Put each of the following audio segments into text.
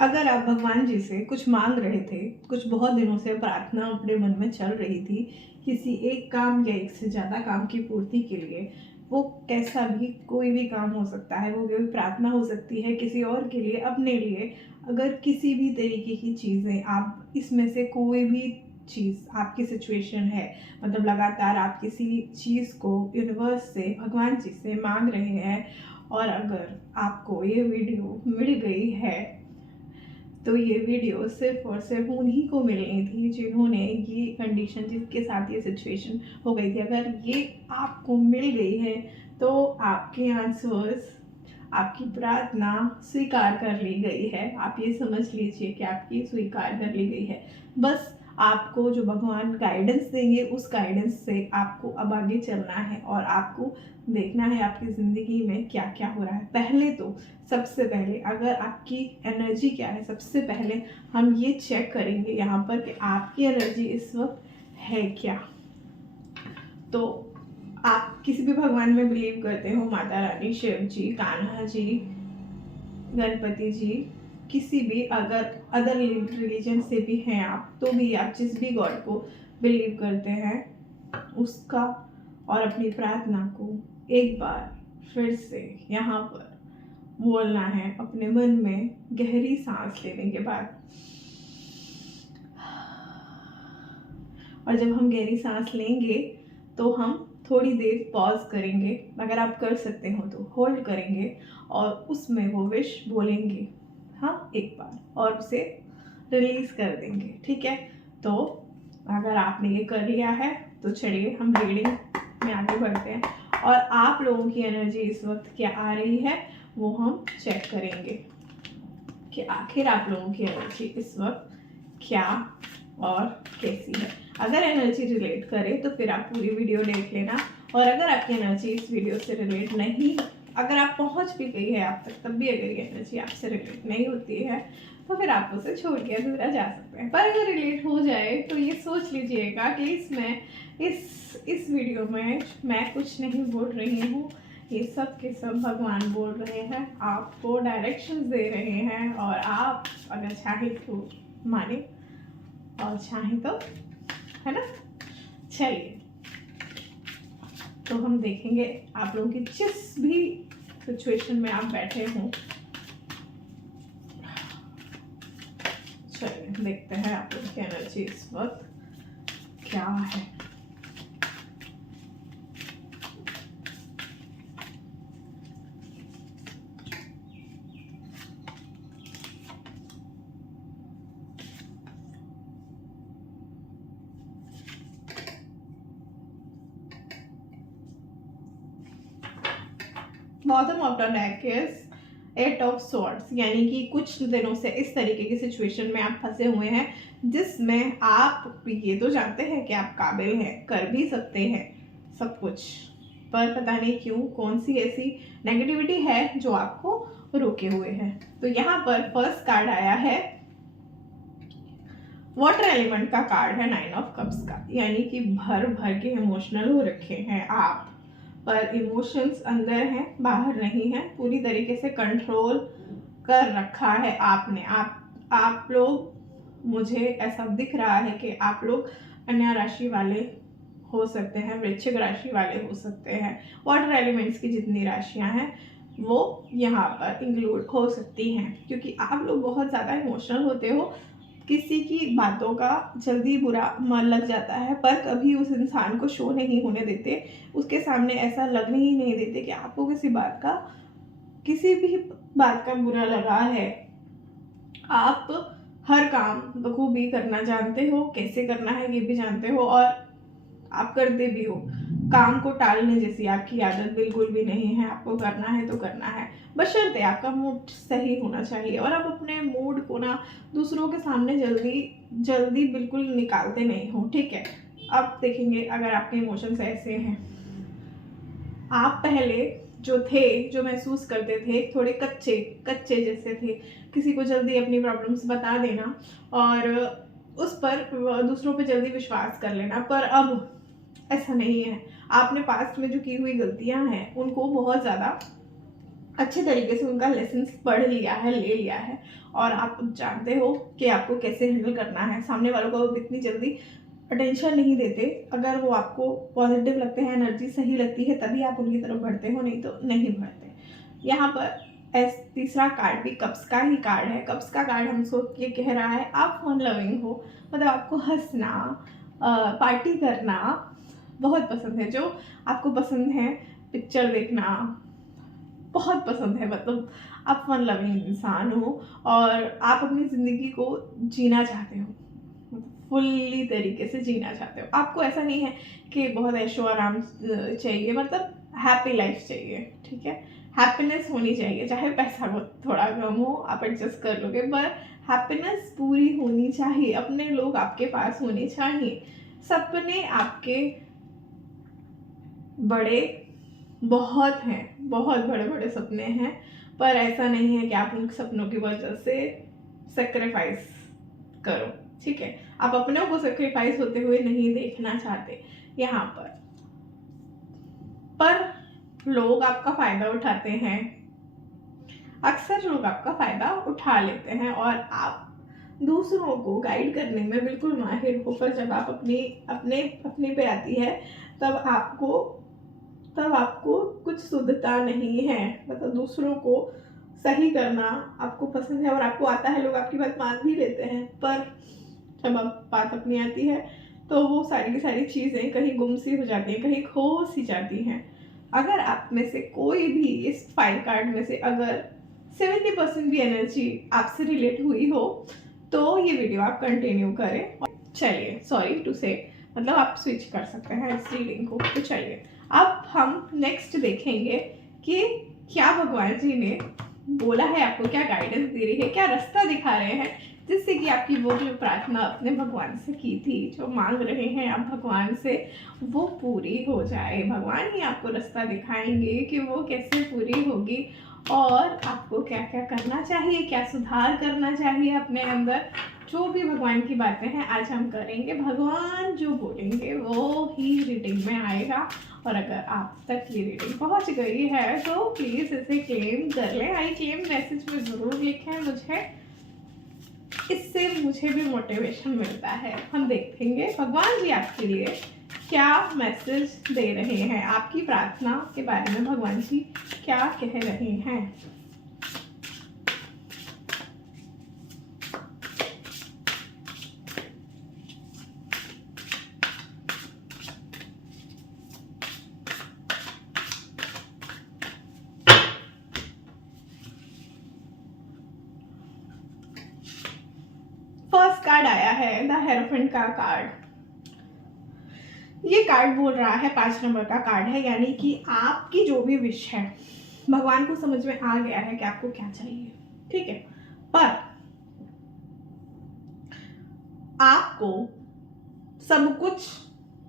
अगर आप भगवान जी से कुछ मांग रहे थे, कुछ बहुत दिनों से प्रार्थना अपने मन में चल रही थी किसी एक काम या एक से ज़्यादा काम की पूर्ति के लिए, वो कैसा भी कोई भी काम हो सकता है, वो कोई प्रार्थना हो सकती है किसी और के लिए, अपने लिए। अगर किसी भी तरीके की चीज़ें आप इसमें से कोई भी चीज़ आपकी सिचुएशन है, मतलब लगातार आप किसी चीज़ को यूनिवर्स से, भगवान जी से मांग रहे हैं, और अगर आपको ये वीडियो मिल गई है तो ये वीडियो सिर्फ और सिर्फ उन्हीं को मिलनी थी जिन्होंने ये कंडीशन, जिसके साथ ये सिचुएशन हो गई थी। अगर ये आपको मिल गई है तो आपके आंसर्स, आपकी प्रार्थना स्वीकार कर ली गई है। आप ये समझ लीजिए कि आपकी स्वीकार कर ली गई है। बस आपको जो भगवान गाइडेंस देंगे, उस गाइडेंस से आपको अब आगे चलना है और आपको देखना है आपकी ज़िंदगी में क्या क्या हो रहा है। पहले तो सबसे पहले अगर आपकी एनर्जी क्या है, सबसे पहले हम ये चेक करेंगे यहाँ पर कि आपकी एनर्जी इस वक्त है क्या। तो आप किसी भी भगवान में बिलीव करते हो, माता रानी, शिव जी, कान्हा जी, गणपति जी, किसी भी अगर अदर रिलीजन से भी हैं आप, तो भी आप जिस भी गॉड को बिलीव करते हैं उसका और अपनी प्रार्थना को एक बार फिर से यहाँ पर बोलना है अपने मन में गहरी सांस लेने के बाद। और जब हम गहरी सांस लेंगे तो हम थोड़ी देर पॉज करेंगे, अगर आप कर सकते हो तो होल्ड करेंगे और उसमें वो विश बोलेंगे, हाँ, एक बार, और उसे रिलीज कर देंगे। ठीक है, तो अगर आपने ये कर लिया है तो चलिए हम रीडिंग में आगे बढ़ते हैं और आप लोगों की एनर्जी इस वक्त क्या आ रही है वो हम चेक करेंगे कि आखिर आप लोगों की एनर्जी इस वक्त क्या और कैसी है। अगर एनर्जी रिलेट करे तो फिर आप पूरी वीडियो देख लेना, और अगर आपकी एनर्जी इस वीडियो से रिलेट नहीं, अगर आप पहुंच भी गई है आप तक, तब भी अगर ये एनर्जी आपसे रिलेट नहीं होती है तो फिर आप उसे छोड़ के अधूरा जा सकते हैं। पर अगर रिलेट हो जाए तो ये सोच लीजिएगा कि इसमें इस वीडियो में मैं कुछ नहीं बोल रही हूँ, ये सब के सब भगवान बोल रहे हैं, आपको डायरेक्शंस दे रहे हैं, और आप अगर चाहे तो माने और चाहे तो, है ना। चलिए, तो हम देखेंगे आप लोगों की जिस भी सिचुएशन में आप बैठे हों। चलिए देखते हैं आप लोगों की एनर्जी इस वक्त क्या है। Bottom of the deck is 8 of swords, यानी कि कुछ दिनों से इस तरीके की सिचुएशन में आप फंसे हुए हैं जिसमें आप ये तो जानते हैं कि आप काबिल हैं, कर भी सकते हैं सब कुछ, पर पता नहीं क्यों कौन सी ऐसी नेगेटिविटी है जो आपको रोके हुए है। तो यहाँ पर फर्स्ट कार्ड आया है वाटर एलिमेंट का कार्ड है, 9 ऑफ कप्स का, यानी कि भर भर के इमोशनल हो रखे हैं आप, पर इमोशंस अंदर हैं, बाहर नहीं है, पूरी तरीके से कंट्रोल कर रखा है आपने। आप लोग, मुझे ऐसा दिख रहा है कि आप लोग कन्या राशि वाले हो सकते हैं, वृश्चिक राशि वाले हो सकते हैं, वाटर एलिमेंट्स की जितनी राशियां हैं वो यहाँ पर इंक्लूड हो सकती हैं, क्योंकि आप लोग बहुत ज़्यादा इमोशनल होते हो, किसी की बातों का जल्दी बुरा मन लग जाता है, पर कभी उस इंसान को शो नहीं होने देते, उसके सामने ऐसा लगने ही नहीं देते कि आपको किसी भी बात का बुरा लगा है। आप हर काम बखूबी करना जानते हो, कैसे करना है ये भी जानते हो, और आप करते भी हो। काम को टालने जैसी आपकी आदत बिल्कुल भी नहीं है, आपको करना है तो करना है, बशर्ते आपका मूड सही होना चाहिए। और आप अपने मूड को ना दूसरों के सामने जल्दी बिल्कुल निकालते नहीं हो, ठीक है। अब देखेंगे अगर आपके इमोशंस ऐसे हैं, आप पहले जो थे, जो महसूस करते थे, थोड़े कच्चे जैसे थे, किसी को जल्दी अपनी प्रॉब्लम्स बता देना और उस पर दूसरों पे जल्दी विश्वास कर लेना, पर अब ऐसा नहीं है। आपने पास्ट में जो की हुई गलतियां हैं उनको बहुत ज़्यादा अच्छे तरीके से उनका लेसन पढ़ लिया है, ले लिया है, और आप जानते हो कि आपको कैसे हैंडल करना है। सामने वालों को इतनी जल्दी अटेंशन नहीं देते। अगर वो आपको पॉजिटिव लगते हैं, एनर्जी सही लगती है, तभी आप उनकी तरफ बढ़ते हो, नहीं तो नहीं बढ़ते। यहाँ पर तीसरा कार्ड भी कप्स का ही कार्ड है। कप्स का कार्ड हमको ये कह रहा है आप फन लविंग हो, मतलब आपको हंसना, पार्टी करना बहुत पसंद है। जो आपको पसंद है, पिक्चर देखना बहुत पसंद है, मतलब आप फन लविंग इंसान हो और आप अपनी ज़िंदगी को जीना चाहते हो, फुल्ली तरीके से जीना चाहते हो। आपको ऐसा नहीं है कि बहुत ऐशो आराम चाहिए, मतलब हैप्पी लाइफ चाहिए, ठीक है। हैप्पीनेस होनी चाहिए, चाहे पैसा को थोड़ा कम हो, आप एडजस्ट कर लोगे, पर हैप्पीनेस पूरी होनी चाहिए। अपने लोग आपके पास होने चाहिए। सपने आपके बड़े बहुत हैं, बहुत बड़े बड़े सपने हैं, पर ऐसा नहीं है कि आप उन सपनों की वजह से सेक्रीफाइस करो, ठीक है। आप अपनों को सेक्रीफाइस होते हुए नहीं देखना चाहते यहाँ पर लोग आपका फायदा उठाते हैं। अक्सर लोग आपका फायदा उठा लेते हैं और आप दूसरों को गाइड करने में बिल्कुल माहिर हो, पर जब आप अपने पे आती है तब आपको कुछ शुद्धता नहीं है। मतलब दूसरों को सही करना आपको पसंद है और आपको आता है, लोग आपकी बात मान भी लेते हैं, पर जब बात अपनी आती है तो वो सारी की सारी चीज़ें कहीं गुम सी हो जाती हैं, कहीं खो सी जाती हैं। अगर आप में से कोई भी इस 5 कार्ड में से अगर 70% भी एनर्जी आपसे रिलेट हुई हो तो ये वीडियो आप कंटिन्यू करें। चलिए, सॉरी टू से, मतलब आप स्विच कर सकते हैं इस रीडिंग को। तो चलिए अब हम नेक्स्ट देखेंगे कि क्या भगवान जी ने बोला है, आपको क्या गाइडेंस दे रही है, क्या रास्ता दिखा रहे हैं, जिससे कि आपकी वो जो प्रार्थना अपने भगवान से की थी, जो मांग रहे हैं आप भगवान से, वो पूरी हो जाए। भगवान ही आपको रास्ता दिखाएंगे कि वो कैसे पूरी होगी और आपको क्या क्या करना चाहिए, क्या सुधार करना चाहिए अपने अंदर। जो भी भगवान की बातें हैं आज हम करेंगे, भगवान जो बोलेंगे वो ही रीडिंग में आएगा। और अगर आप तक ये रीडिंग पहुंच गई है तो प्लीज़ इसे क्लेम कर लें। आई क्लेम मैसेज में ज़रूर लिखें मुझे, इससे मुझे भी मोटिवेशन मिलता है। हम देखेंगे भगवान जी आपके लिए क्या मैसेज दे रहे हैं, आपकी प्रार्थना के बारे में भगवान जी क्या कह रहे हैं। फर्स्ट कार्ड आया है द हेरोफेंट का कार्ड। ये कार्ड बोल रहा है 5 नंबर का कार्ड है, यानी कि आपकी जो भी विश है भगवान को समझ में आ गया है कि आपको क्या चाहिए, ठीक है। पर आपको सब कुछ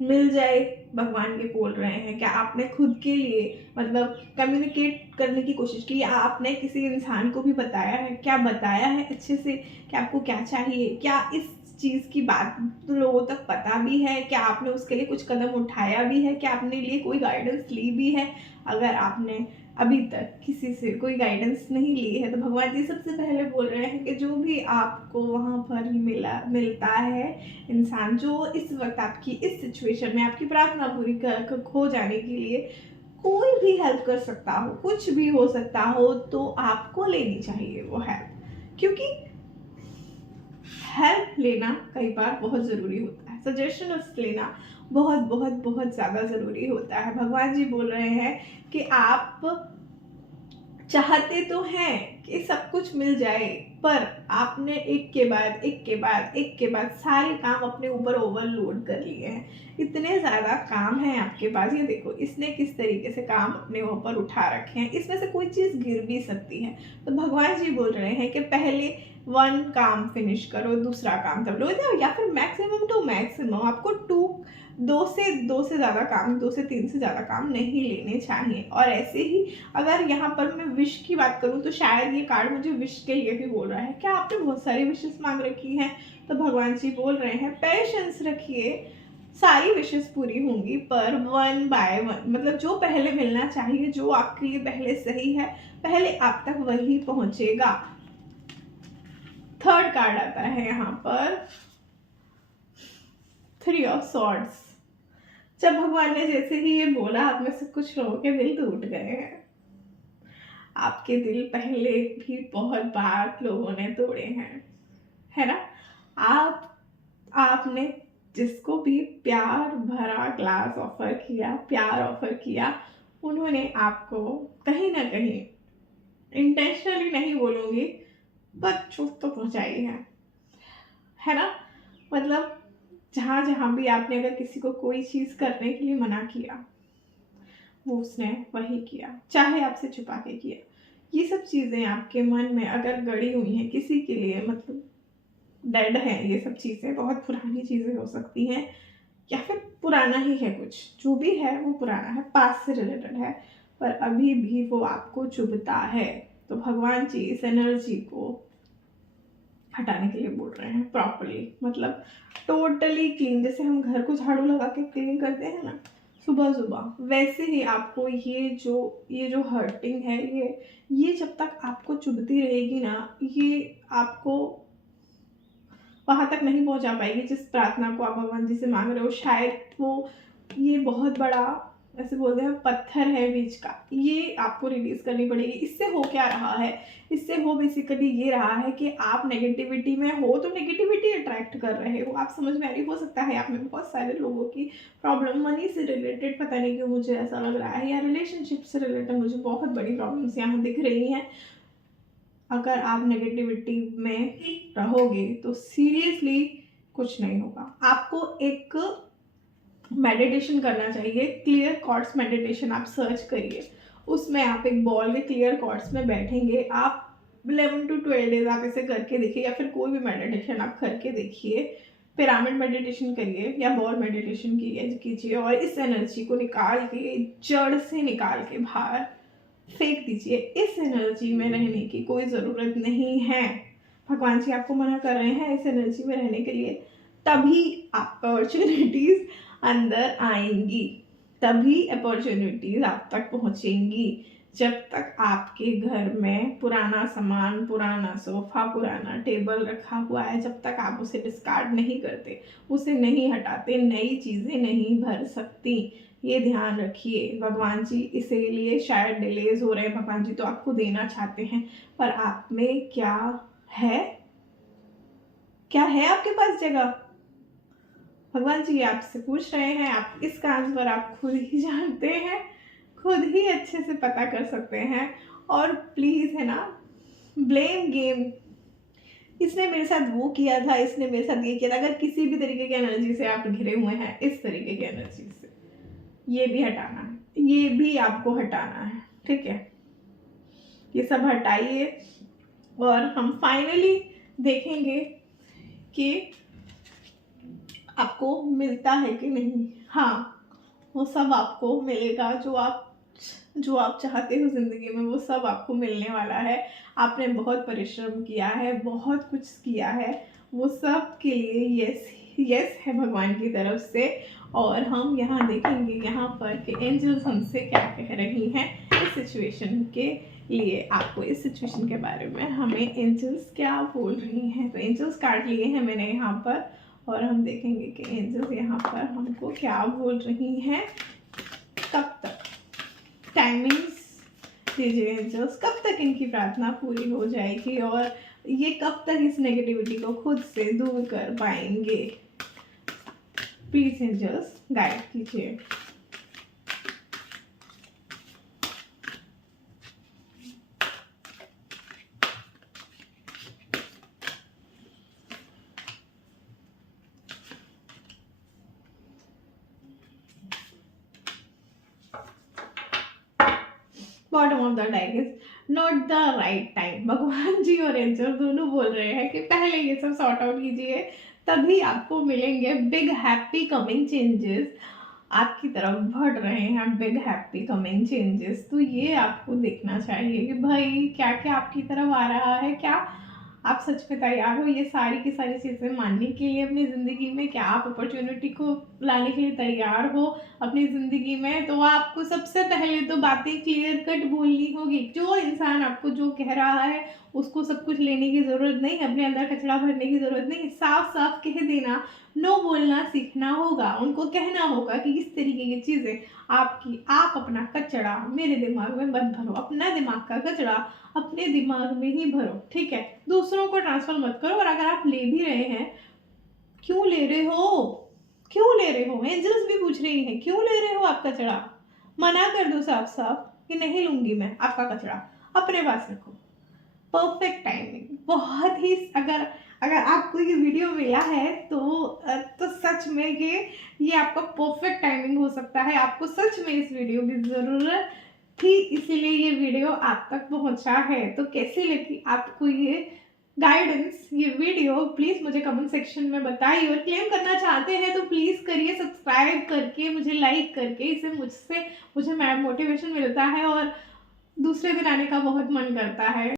मिल जाए भगवान ये बोल रहे हैं। क्या आपने खुद के लिए मतलब कम्युनिकेट करने की कोशिश की, या आपने किसी इंसान को भी बताया है, क्या बताया है अच्छे से कि आपको क्या चाहिए, क्या इस चीज़ की बात लोगों तक पता भी है, क्या आपने उसके लिए कुछ कदम उठाया भी है, क्या आपने लिए कोई गाइडेंस ली भी है। अगर आपने अभी तक किसी से कोई गाइडेंस नहीं ली है तो भगवान जी सबसे पहले बोल रहे हैं कि जो भी आपको वहाँ पर मिलता है इंसान, जो इस वक्त आपकी इस सिचुएशन में आपकी प्रार्थना पूरी कर खो जाने के लिए कोई भी हेल्प कर सकता हो, कुछ भी हो सकता हो, तो आपको लेनी चाहिए वो हेल्प। क्योंकि हेल्प लेना कई बार बहुत ज़रूरी होता है, सजेशंस लेना बहुत बहुत बहुत ज़्यादा ज़रूरी होता है। भगवान जी बोल रहे हैं कि आप चाहते तो हैं कि सब कुछ मिल जाए, पर आपने एक के बाद सारे काम अपने ऊपर ओवरलोड कर लिए हैं। इतने ज़्यादा काम हैं आपके पास, ये देखो इसने किस तरीके से काम अपने ऊपर उठा रखे हैं, इसमें से कोई चीज़ गिर भी सकती है। तो भगवान जी बोल रहे हैं कि पहले 1 काम फिनिश करो, दूसरा काम तब लो, या फिर मैक्सिमम टू मैक्सिमम आपको 2 से ज़्यादा काम, 2 से 3 से ज़्यादा काम नहीं लेने चाहिए। और ऐसे ही अगर यहाँ पर मैं विश की बात करूँ तो शायद ये कार्ड मुझे विश के लिए भी बोल रहा है। क्या आपने बहुत सारी विशेस मांग रखी हैं, तो भगवान जी बोल रहे हैं पेशेंस रखिए, सारी विशेष पूरी होंगी, पर 1 बाय 1, मतलब जो पहले मिलना चाहिए, जो आपके लिए पहले सही है, पहले आप तक वही पहुंचेगा। थर्ड कार्ड आता है यहाँ पर 3 ऑफ सॉर्ड्स। जब भगवान ने जैसे ही ये बोला, आप में से कुछ लोगों के दिल टूट गए हैं। आपके दिल पहले भी बहुत बार लोगों ने तोड़े हैं, है ना। आपने जिसको भी प्यार भरा ग्लास ऑफर किया, प्यार ऑफर किया, उन्होंने आपको कहीं ना कहीं, इंटेंशनली नहीं बोलूंगी, पर चोट तो पहुंचाई है ना। मतलब जहाँ जहाँ भी आपने अगर किसी को कोई चीज़ करने के लिए मना किया, वो उसने वही किया, चाहे आपसे छुपा के किया। ये सब चीज़ें आपके मन में अगर गड़ी हुई हैं किसी के लिए, मतलब डेड है ये सब चीज़ें, बहुत पुरानी चीज़ें हो सकती हैं, या फिर पुराना ही है, कुछ जो भी है वो पुराना है, पास से रिलेटेड है, पर अभी भी वो आपको चुभता है। तो भगवान जी इस एनर्जी को हटाने के लिए बोल रहे हैं प्रॉपरली, मतलब टोटली क्लीन। जैसे हम घर को झाड़ू लगा के क्लीन करते हैं ना सुबह सुबह, वैसे ही आपको ये जो हर्टिंग है, ये जब तक आपको चुभती रहेगी ना, ये आपको वहां तक नहीं पहुंचा पाएगी जिस प्रार्थना को आप भगवान जी से मांग रहे हो। शायद वो ये बहुत बड़ा, ऐसे बोलते हैं, पत्थर है बीच का, ये आपको रिलीज करनी पड़ेगी। इससे हो क्या रहा है, इससे हो बेसिकली ये रहा है कि आप नेगेटिविटी में हो तो नेगेटिविटी अट्रैक्ट कर रहे हो। आप समझ में आ रही, हो सकता है आप में बहुत सारे लोगों की प्रॉब्लम मनी से रिलेटेड, पता नहीं क्यों मुझे ऐसा लग रहा है, या रिलेशनशिप से रिलेटेड मुझे बहुत बड़ी प्रॉब्लम्स यहाँ दिख रही हैं। अगर आप नेगेटिविटी में रहोगे तो सीरियसली कुछ नहीं होगा। आपको एक मेडिटेशन करना चाहिए, क्लियर कॉर्ड्स मेडिटेशन, आप सर्च करिए। उसमें आप एक बॉल के क्लियर कॉर्ड्स में बैठेंगे, आप 11 to 12 डेज आप इसे करके देखिए, या फिर कोई भी मेडिटेशन आप करके देखिए। पिरामिड मेडिटेशन करिए या बॉल मेडिटेशन कीजिए, और इस एनर्जी को निकाल के, जड़ से निकाल के बाहर फेंक दीजिए। इस एनर्जी में रहने की कोई ज़रूरत नहीं है। भगवान जी आपको मना कर रहे हैं इस एनर्जी में रहने के लिए, तभी अपॉर्चुनिटीज़ अंदर आएंगी, तभी अपॉर्चुनिटीज़ आप तक पहुंचेंगी। जब तक आपके घर में पुराना सामान, पुराना सोफा, पुराना टेबल रखा हुआ है, जब तक आप उसे डिस्कार्ड नहीं करते, उसे नहीं हटाते, नई चीज़ें नहीं भर सकती। ये ध्यान रखिए। भगवान जी इसीलिए शायद डिलेज हो रहे हैं, भगवान जी तो आपको देना चाहते हैं, पर आप में क्या है, क्या है आपके पास जगह? भगवान जी आपसे पूछ रहे हैं, आप इसका आंसर आप खुद ही जानते हैं, खुद ही अच्छे से पता कर सकते हैं। और प्लीज़, है ना, ब्लेम गेम, इसने मेरे साथ वो किया था, इसने मेरे साथ ये किया था, अगर किसी भी तरीके की एनर्जी से आप घिरे हुए हैं, इस तरीके की एनर्जी से, ये भी हटाना है, ये भी आपको हटाना है, ठीक है। ये सब हटाइए और हम फाइनली देखेंगे कि आपको मिलता है कि नहीं। हाँ, वो सब आपको मिलेगा, जो आप चाहते हो ज़िंदगी में, वो सब आपको मिलने वाला है। आपने बहुत परिश्रम किया है, बहुत कुछ किया है, वो सब के लिए यस है भगवान की तरफ से। और हम यहाँ देखेंगे यहाँ पर कि एंजल्स हमसे क्या कह रही हैं इस सिचुएशन के लिए। आपको इस सिचुएशन के बारे में हमें एंजल्स क्या बोल रही हैं। तो एंजल्स कार्ड लिए हैं मैंने यहाँ पर, और हम देखेंगे कि एंजल्स यहाँ पर हमको क्या बोल रही हैं, कब तक टाइमिंग्स दीजिए एंजल्स, कब तक इनकी प्रार्थना पूरी हो जाएगी, और ये कब तक इस नेगेटिविटी को खुद से दूर कर पाएंगे। प्लीज एंजल्स गाइड कीजिए। Bottom of the deck is not the right time. भगवान जी और एंजल दोनों बोल रहे हैं कि पहले ये सब सॉर्ट आउट कीजिए, तभी आपको मिलेंगे बिग हैप्पी कमिंग चेंजेस। आपकी तरफ बढ़ रहे हैं बिग हैप्पी कमिंग चेंजेस। तो ये आपको देखना चाहिए कि भाई क्या क्या आपकी तरफ आ रहा है, क्या आप सच में तैयार हो ये सारी की सारी चीज़ें मानने के लिए अपनी ज़िंदगी में? क्या आप अपॉर्चुनिटी को लाने के लिए तैयार हो अपनी ज़िंदगी में? तो आपको सबसे पहले तो बातें क्लियर कट बोलनी होगी। जो इंसान आपको जो कह रहा है उसको सब कुछ लेने की ज़रूरत नहीं, अपने अंदर कचरा भरने की ज़रूरत नहीं। साफ साफ कह देना, नो बोलना सीखना होगा। उनको कहना होगा कि इस तरीके की चीज़ें आपकी, आप अपना कचरा मेरे दिमाग में मत भरो, अपना दिमाग का कचरा अपने दिमाग में ही भरो, ठीक है? दूसरों को ट्रांसफर मत करो। और अगर आप ले भी रहे हैं, क्यों ले रहे हो? क्यों ले रहे हो? एंजल्स भी पूछ रही हैं, क्यों ले रहे हो आप कचरा? मना कर दो साफ साफ कि नहीं लूंगी मैं आपका कचरा, अपने पास रखो। परफेक्ट टाइमिंग, बहुत ही, अगर अगर आपको ये वीडियो मिला है तो सच में ये आपका परफेक्ट टाइमिंग हो सकता है। आपको सच में इस वीडियो की ज़रूरत थी, इसीलिए ये वीडियो आप तक पहुंचा है। तो कैसी लगी आपको ये गाइडेंस, ये वीडियो? प्लीज़ मुझे कमेंट सेक्शन में बताइए। और क्लेम करना चाहते हैं तो प्लीज़ करिए सब्सक्राइब करके, मुझे लाइक करके। इससे मुझे मोटिवेशन मिलता है और दूसरे दिन आने का बहुत मन करता है।